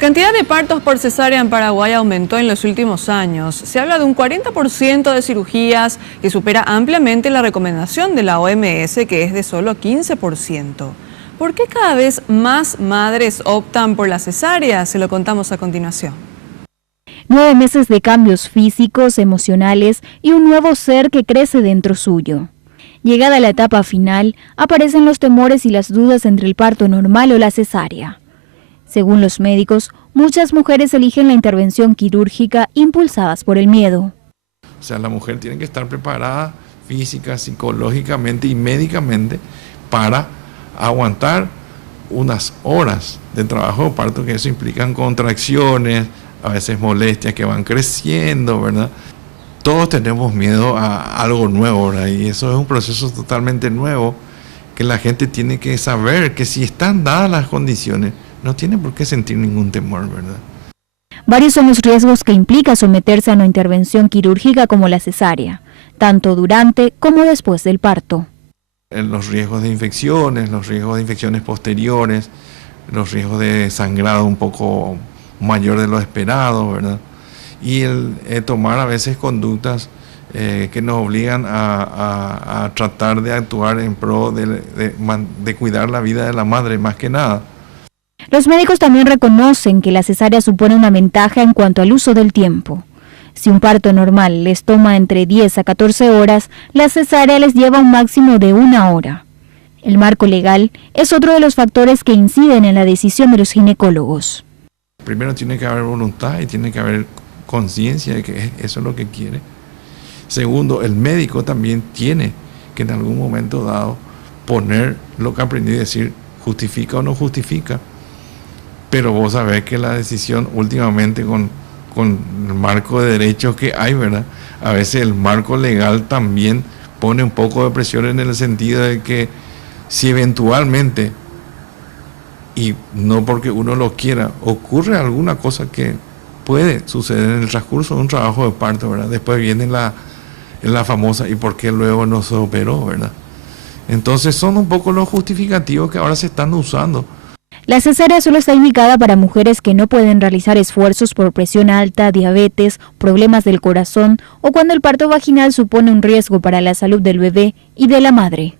cantidad de partos por cesárea en Paraguay aumentó en los últimos años. Se habla de un 40% de cirugías que supera ampliamente la recomendación de la OMS, que es de solo 15%. ¿Por qué cada vez más madres optan por la cesárea? Se lo contamos a continuación. 9 meses de cambios físicos, emocionales y un nuevo ser que crece dentro suyo. Llegada a la etapa final, aparecen los temores y las dudas entre el parto normal o la cesárea. Según los médicos, muchas mujeres eligen la intervención quirúrgica impulsadas por el miedo. O sea, la mujer tiene que estar preparada física, psicológicamente y médicamente para aguantar unas horas de trabajo de parto, que eso implican contracciones, a veces molestias que van creciendo, ¿verdad? Todos tenemos miedo a algo nuevo, ¿verdad? Y eso es un proceso totalmente nuevo que la gente tiene que saber que si están dadas las condiciones, no tiene por qué sentir ningún temor, ¿verdad? Varios son los riesgos que implica someterse a una intervención quirúrgica como la cesárea, tanto durante como después del parto. Los riesgos de infecciones, los riesgos de infecciones posteriores, los riesgos de sangrado un poco mayor de lo esperado, ¿verdad? Y el tomar a veces conductas que nos obligan a tratar de actuar en pro de cuidar la vida de la madre más que nada. Los médicos también reconocen que la cesárea supone una ventaja en cuanto al uso del tiempo. Si un parto normal les toma entre 10 a 14 horas, la cesárea les lleva un máximo de 1 hora. El marco legal es otro de los factores que inciden en la decisión de los ginecólogos. Primero tiene que haber voluntad y tiene que haber conciencia de que eso es lo que quiere. Segundo, el médico también tiene que en algún momento dado poner lo que aprendí y decir, justifica o no justifica. Pero vos sabés que la decisión últimamente con el marco de derechos que hay, ¿verdad? A veces el marco legal también pone un poco de presión en el sentido de que si eventualmente, y no porque uno lo quiera, ocurre alguna cosa que puede suceder en el transcurso de un trabajo de parto, ¿verdad? Después viene la famosa ¿y por qué luego no se operó?, ¿verdad? Entonces son un poco los justificativos que ahora se están usando. La cesárea solo está indicada para mujeres que no pueden realizar esfuerzos por presión alta, diabetes, problemas del corazón o cuando el parto vaginal supone un riesgo para la salud del bebé y de la madre.